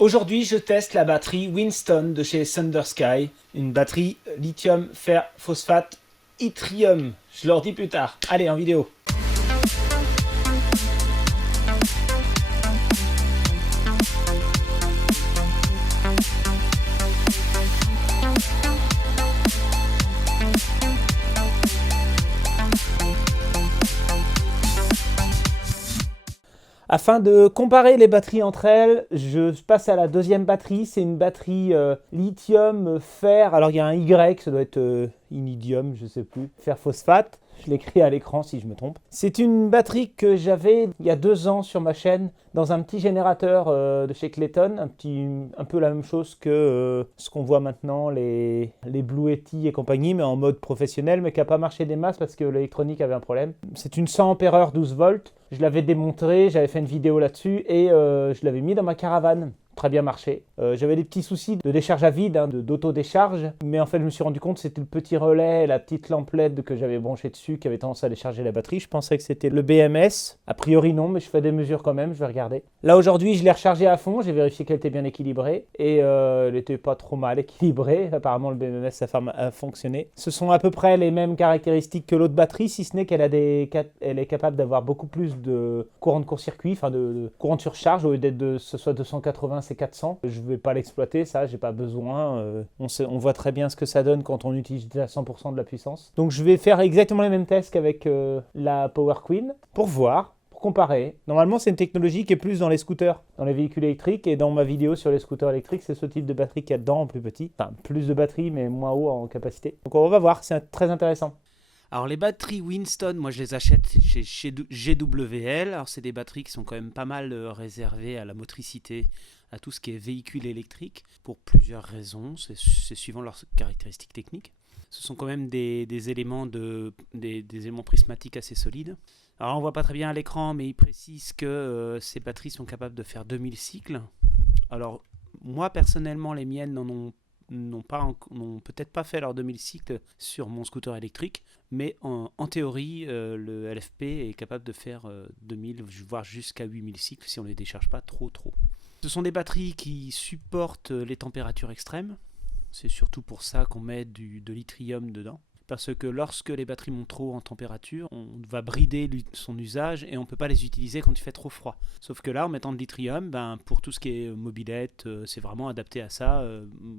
Aujourd'hui, je teste la batterie Winston de chez Thunder Sky, une batterie lithium fer phosphate yttrium. Je leur dis plus tard. Allez, en vidéo. Afin de comparer les batteries entre elles, je passe à la deuxième batterie. C'est une batterie lithium fer. Alors il y a un Y, ça doit être iridium, je ne sais plus. Fer phosphate. Je l'écris à l'écran si je me trompe. C'est une batterie que j'avais il y a 2 ans sur ma chaîne dans un petit générateur de chez Clayton, un peu la même chose que ce qu'on voit maintenant, les Blue Yeti et compagnie, mais en mode professionnel, mais qui n'a pas marché des masses parce que l'électronique avait un problème. C'est une 100 Ah 12 volts. Je l'avais démontré, j'avais fait une vidéo là-dessus et je l'avais mis dans ma caravane. Très bien marché. J'avais des petits soucis de décharge à vide, d'auto-décharge, mais en fait je me suis rendu compte que c'était le petit relais, la petite lampe LED que j'avais branché dessus qui avait tendance à décharger la batterie. Je pensais que c'était le BMS. A priori non, mais je fais des mesures quand même, je vais regarder. Là aujourd'hui je l'ai rechargé à fond, j'ai vérifié qu'elle était bien équilibrée et elle n'était pas trop mal équilibrée. Apparemment le BMS a fonctionné. Ce sont à peu près les mêmes caractéristiques que l'autre batterie, si ce n'est qu'elle est capable d'avoir beaucoup plus de courant de court-circuit, enfin de courant de surcharge, au lieu d'être ce soit 280, c'est 400. Je ne vais pas l'exploiter, ça, j'ai pas besoin. On voit très bien ce que ça donne quand on utilise à 100% de la puissance. Donc je vais faire exactement les mêmes tests qu'avec la Power Queen pour voir, pour comparer. Normalement, c'est une technologie qui est plus dans les scooters, dans les véhicules électriques. Et dans ma vidéo sur les scooters électriques, c'est ce type de batterie qu'il y a dedans en plus petit. Enfin, plus de batterie, mais moins haut en capacité. Donc on va voir, c'est très intéressant. Alors les batteries Winston, moi je les achète chez GWL. Alors c'est des batteries qui sont quand même pas mal réservées à la motricité, à tout ce qui est véhicule électrique, pour plusieurs raisons, c'est suivant leurs caractéristiques techniques. Ce sont quand même des éléments prismatiques assez solides. Alors on voit pas très bien à l'écran, mais ils précisent que ces batteries sont capables de faire 2000 cycles. Alors moi personnellement, les miennes n'ont peut-être pas fait leurs 2000 cycles sur mon scooter électrique, mais en théorie, le LFP est capable de faire 2000, voire jusqu'à 8000 cycles si on ne les décharge pas trop. Ce sont des batteries qui supportent les températures extrêmes. C'est surtout pour ça qu'on met de l'yttrium dedans. Parce que lorsque les batteries montent trop en température, on va brider son usage et on ne peut pas les utiliser quand il fait trop froid. Sauf que là, en mettant de l'yttrium, pour tout ce qui est mobilette, c'est vraiment adapté à ça,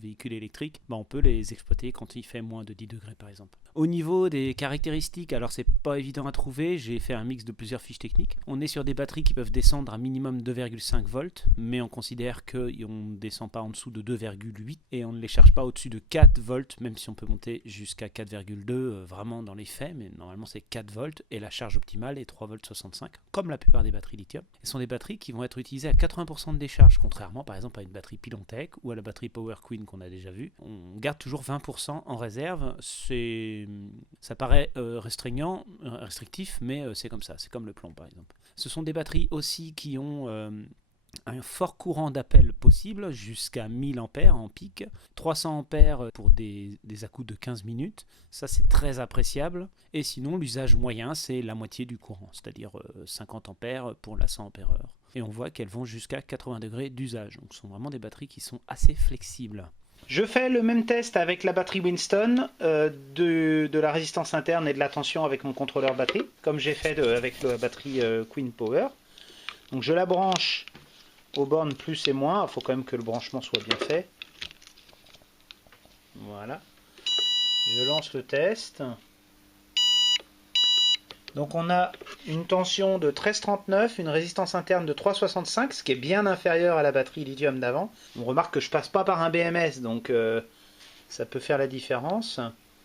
véhicules électriques, on peut les exploiter quand il fait moins de 10 degrés par exemple. Au niveau des caractéristiques, alors c'est pas évident à trouver, j'ai fait un mix de plusieurs fiches techniques. On est sur des batteries qui peuvent descendre à minimum 2,5 volts, mais on considère qu'on ne descend pas en dessous de 2,8 et on ne les charge pas au-dessus de 4 volts, même si on peut monter jusqu'à 4,2 vraiment dans les faits, mais normalement c'est 4 volts et la charge optimale est 3 volts 65, comme la plupart des batteries lithium. Ce sont des batteries qui vont être utilisées à 80% de décharge, contrairement par exemple à une batterie Pilontech ou à la batterie Power Queen qu'on a déjà vue. On garde toujours 20% en réserve. Ça paraît restrictif, mais c'est comme ça, c'est comme le plomb par exemple. Ce sont des batteries aussi qui ont un fort courant d'appel possible, jusqu'à 1000 ampères en pic, 300 ampères pour des à-coups de 15 minutes, ça c'est très appréciable, et sinon l'usage moyen c'est la moitié du courant, c'est-à-dire 50 ampères pour la 100 ampères heure. Et on voit qu'elles vont jusqu'à 80 degrés d'usage, donc ce sont vraiment des batteries qui sont assez flexibles. Je fais le même test avec la batterie Winston, de la résistance interne et de la tension avec mon contrôleur batterie, comme j'ai fait avec la batterie Queen Power. Donc je la branche aux bornes plus et moins, il faut quand même que le branchement soit bien fait. Voilà. Je lance le test. Donc on a une tension de 13,39, une résistance interne de 3,65, ce qui est bien inférieur à la batterie lithium d'avant. On remarque que je passe pas par un BMS, donc ça peut faire la différence.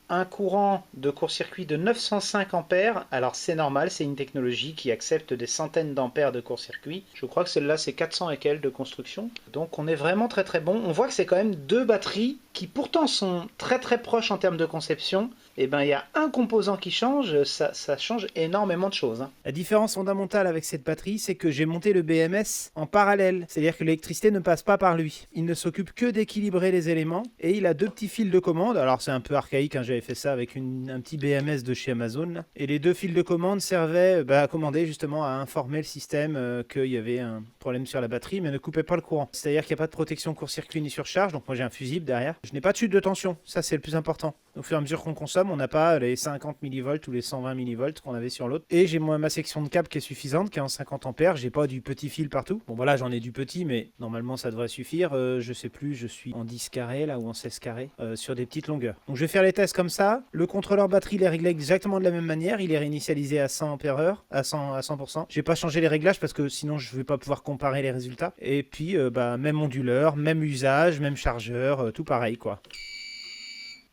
Un courant de court-circuit de 905 ampères, alors c'est normal, c'est une technologie qui accepte des centaines d'ampères de court-circuit. Je crois que celle-là c'est 400 et quelques de construction. Donc on est vraiment très très bon. On voit que c'est quand même 2 batteries qui pourtant sont très très proches en termes de conception, et ben il y a un composant qui change, ça change énormément de choses. La différence fondamentale avec cette batterie, c'est que j'ai monté le BMS en parallèle, c'est-à-dire que l'électricité ne passe pas par lui. Il ne s'occupe que d'équilibrer les éléments et il a 2 petits fils de commande. Alors c'est un peu archaïque, hein, j'avais fait ça avec un petit BMS de chez Amazon. Là. Et les 2 fils de commande servaient à commander justement, à informer le système qu'il y avait un problème sur la batterie, mais ne coupait pas le courant. C'est-à-dire qu'il n'y a pas de protection court-circuit ni surcharge, donc moi j'ai un fusible derrière. Je n'ai pas de chute de tension, ça c'est le plus important. Au fur et à mesure qu'on consomme, on n'a pas les 50 millivolts ou les 120 millivolts qu'on avait sur l'autre. Et j'ai ma section de câble qui est suffisante, qui est en 50 ampères. J'ai pas du petit fil partout. Bon voilà, j'en ai du petit, mais normalement ça devrait suffire. Je sais plus, je suis en 10 carrés là ou en 16 carrés sur des petites longueurs. Donc je vais faire les tests comme ça. Le contrôleur batterie il est réglé exactement de la même manière. Il est réinitialisé à 100 ampères-heure, à 100%. J'ai pas changé les réglages parce que sinon je vais pas pouvoir comparer les résultats. Et puis même onduleur, même usage, même chargeur, tout pareil quoi.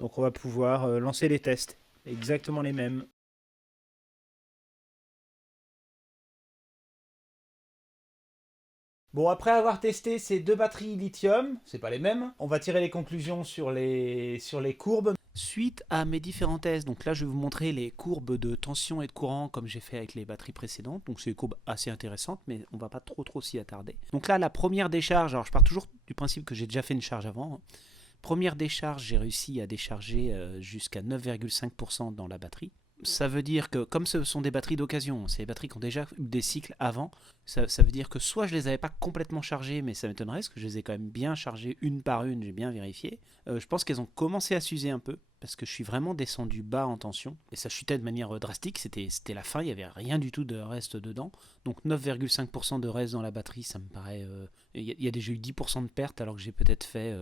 Donc on va pouvoir lancer les tests, exactement les mêmes. Bon, après avoir testé ces 2 batteries lithium, c'est pas les mêmes, on va tirer les conclusions sur les courbes. Suite à mes différents tests, donc là je vais vous montrer les courbes de tension et de courant comme j'ai fait avec les batteries précédentes. Donc c'est des courbes assez intéressantes, mais on va pas trop s'y attarder. Donc là la première décharge, alors je pars toujours du principe que j'ai déjà fait une charge avant. Hein. Première décharge, j'ai réussi à décharger jusqu'à 9,5% dans la batterie. Ça veut dire que, comme ce sont des batteries d'occasion, c'est des batteries qui ont déjà eu des cycles avant, ça veut dire que soit je les avais pas complètement chargées, mais ça m'étonnerait, parce que je les ai quand même bien chargées une par une, j'ai bien vérifié. Je pense qu'elles ont commencé à s'user un peu, parce que je suis vraiment descendu bas en tension, et ça chutait de manière drastique, c'était la fin, il n'y avait rien du tout de reste dedans. Donc 9,5% de reste dans la batterie, ça me paraît... Il y a déjà eu 10% de perte, alors que j'ai peut-être fait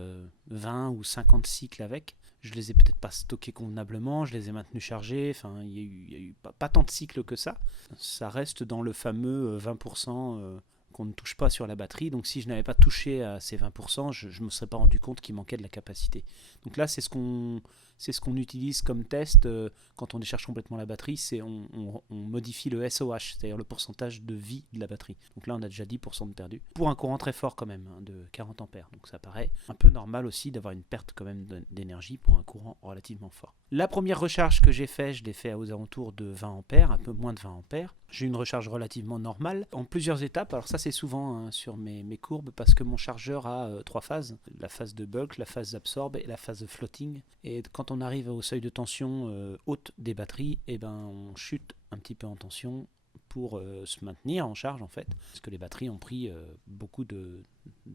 20 ou 50 cycles avec. Je les ai peut-être pas stockés convenablement, je les ai maintenus chargés, enfin il y a eu pas tant de cycles que ça. Ça reste dans le fameux 20% qu'on ne touche pas sur la batterie, donc si je n'avais pas touché à ces 20%, je ne me serais pas rendu compte qu'il manquait de la capacité. Donc là c'est ce qu'on utilise comme test quand on décharge complètement la batterie, c'est on modifie le SOH, c'est-à-dire le pourcentage de vie de la batterie. Donc là on a déjà 10% de perdu, pour un courant très fort quand même, hein, de 40 ampères. Donc ça paraît un peu normal aussi d'avoir une perte quand même d'énergie pour un courant relativement fort. La première recharge que j'ai fait, je l'ai fait aux alentours de 20 ampères, un peu moins de 20 ampères. J'ai une recharge relativement normale, en plusieurs étapes. Alors ça c'est souvent hein, sur mes courbes, parce que mon chargeur a 3 phases. La phase de bulk, la phase d'absorbe et la phase de floating. Et quand on arrive au seuil de tension haute des batteries, et ben on chute un petit peu en tension pour se maintenir en charge en fait, parce que les batteries ont pris beaucoup de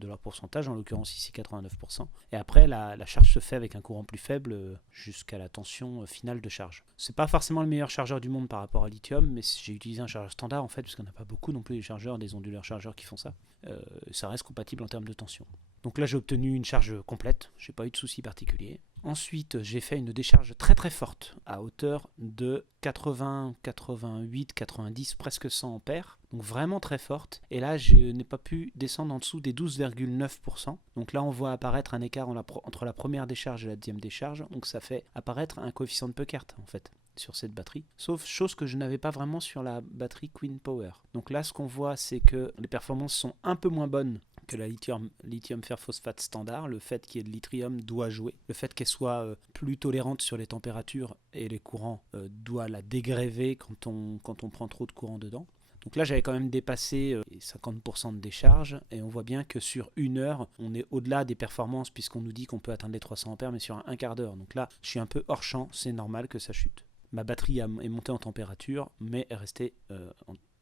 leur pourcentage, en l'occurrence ici 89%. Et après la charge se fait avec un courant plus faible jusqu'à la tension finale de charge. C'est pas forcément le meilleur chargeur du monde par rapport à lithium, mais j'ai utilisé un chargeur standard en fait, parce qu'on n'a pas beaucoup non plus des chargeurs, des onduleurs chargeurs qui font ça. Ça reste compatible en termes de tension. Donc là j'ai obtenu une charge complète, j'ai pas eu de soucis particuliers. Ensuite j'ai fait une décharge très très forte à hauteur de 80, 88, 90, presque 100 ampères. Donc vraiment très forte. Et là je n'ai pas pu descendre en dessous des 12,9%. Donc là on voit apparaître un écart entre la première décharge et la deuxième décharge. Donc ça fait apparaître un coefficient de Peukert en fait sur cette batterie, sauf chose que je n'avais pas vraiment sur la batterie Queen Power. Donc là ce qu'on voit c'est que les performances sont un peu moins bonnes que la lithium fer phosphate standard. Le fait qu'il y ait de l'yttrium doit jouer, le fait qu'elle soit plus tolérante sur les températures et les courants doit la dégréver quand on prend trop de courant dedans. Donc là j'avais quand même dépassé 50% de décharge, et on voit bien que sur une heure on est au-delà des performances, puisqu'on nous dit qu'on peut atteindre les 300 ampères mais sur un quart d'heure. Donc là je suis un peu hors champ, c'est normal que ça chute. Ma batterie est montée en température, mais est restée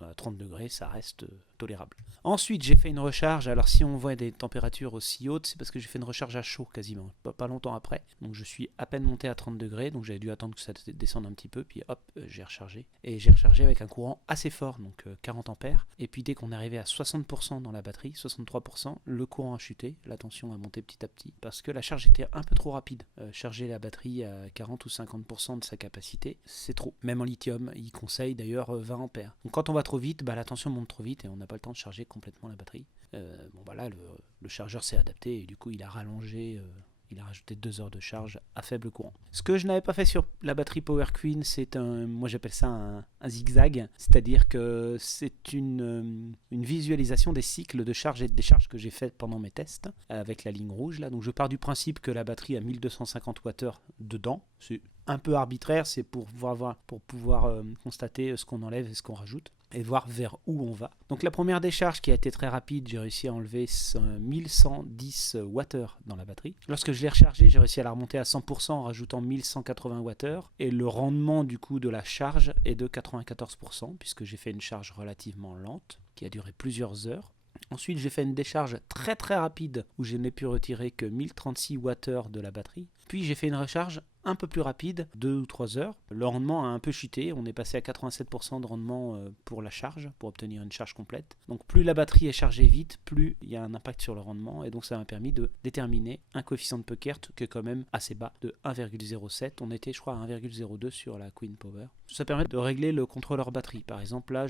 à 30 degrés, ça reste tolérable. Ensuite, j'ai fait une recharge. Alors, si on voit des températures aussi hautes, c'est parce que j'ai fait une recharge à chaud quasiment, pas longtemps après. Donc, je suis à peine monté à 30 degrés, donc j'avais dû attendre que ça descende un petit peu, puis hop, j'ai rechargé. Et j'ai rechargé avec un courant assez fort, donc 40 ampères. Et puis, dès qu'on est arrivé à 60% dans la batterie, 63%, le courant a chuté, la tension a monté petit à petit, parce que la charge était un peu trop rapide. Charger la batterie à 40 ou 50% de sa capacité, c'est trop. Même en lithium, il conseille d'ailleurs 20 ampères. Donc, quand on va trop vite, la tension monte trop vite et on n'a pas le temps de charger complètement la batterie. Là, le chargeur s'est adapté et du coup il a rallongé Il a rajouté 2 heures de charge à faible courant. Ce que je n'avais pas fait sur la batterie Power Queen, c'est moi j'appelle ça un zigzag, c'est-à-dire que c'est une visualisation des cycles de charge et de décharge que j'ai fait pendant mes tests avec la ligne rouge là. Donc je pars du principe que la batterie a 1250 Wh dedans. C'est un peu arbitraire, c'est pour pouvoir constater ce qu'on enlève et ce qu'on rajoute et voir vers où on va. Donc la première décharge qui a été très rapide, j'ai réussi à enlever 1110 Wh dans la batterie. Lorsque je l'ai rechargée, j'ai réussi à la remonter à 100% en rajoutant 1180 Wh et le rendement du coup de la charge est de 94% puisque j'ai fait une charge relativement lente qui a duré plusieurs heures. Ensuite, j'ai fait une décharge très très rapide où je n'ai pu retirer que 1036 Wh de la batterie. Puis j'ai fait une recharge un peu plus rapide, 2 ou 3 heures. Le rendement a un peu chuté, on est passé à 87% de rendement pour la charge, pour obtenir une charge complète. Donc plus la batterie est chargée vite, plus il y a un impact sur le rendement, et donc ça m'a permis de déterminer un coefficient de Puckert qui est quand même assez bas, de 1,07. On était je crois à 1,02 sur la Queen Power. Ça permet de régler le contrôleur batterie. Par exemple là,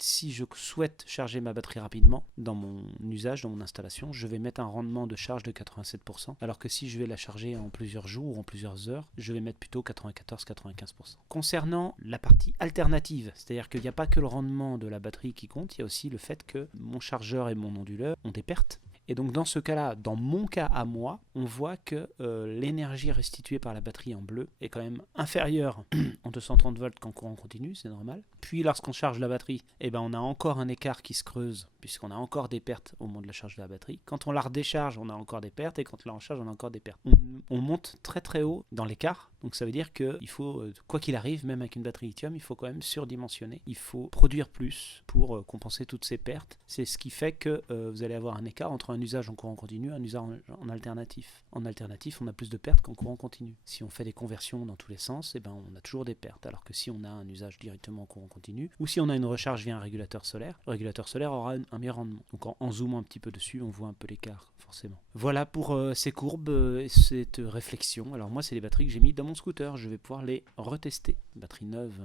si je souhaite charger ma batterie rapidement, dans mon usage, dans mon installation, je vais mettre un rendement de charge de 87%, alors que si je vais la charger en plusieurs jours ou en plusieurs heures, je vais mettre plutôt 94-95%. Concernant la partie alternative, c'est-à-dire qu'il n'y a pas que le rendement de la batterie qui compte, il y a aussi le fait que mon chargeur et mon onduleur ont des pertes. Et donc dans ce cas-là, dans mon cas à moi, on voit que l'énergie restituée par la batterie en bleu est quand même inférieure en 230 volts qu'en courant continu, c'est normal. Puis lorsqu'on charge la batterie, on a encore un écart qui se creuse, puisqu'on a encore des pertes au moment de la charge de la batterie. Quand on la redécharge, on a encore des pertes, et quand on la recharge, on a encore des pertes. On monte très très haut dans l'écart, donc ça veut dire qu'il faut, quoi qu'il arrive, même avec une batterie lithium, il faut quand même surdimensionner. Il faut produire plus pour compenser toutes ces pertes. C'est ce qui fait que vous allez avoir un écart entre un usage en courant continu et un usage en alternatif. En alternatif, on a plus de pertes qu'en courant continu. Si on fait des conversions dans tous les sens, on a toujours des pertes. Alors que si on a un usage directement en courant continu, ou si on a une recharge via un régulateur solaire, le régulateur solaire aura un meilleur rendement. Donc en zoomant un petit peu dessus, on voit un peu l'écart, forcément. Voilà pour ces courbes et cette réflexion. Alors moi, c'est les batteries que j'ai mis dans mon scooter. Je vais pouvoir les retester. Batterie neuve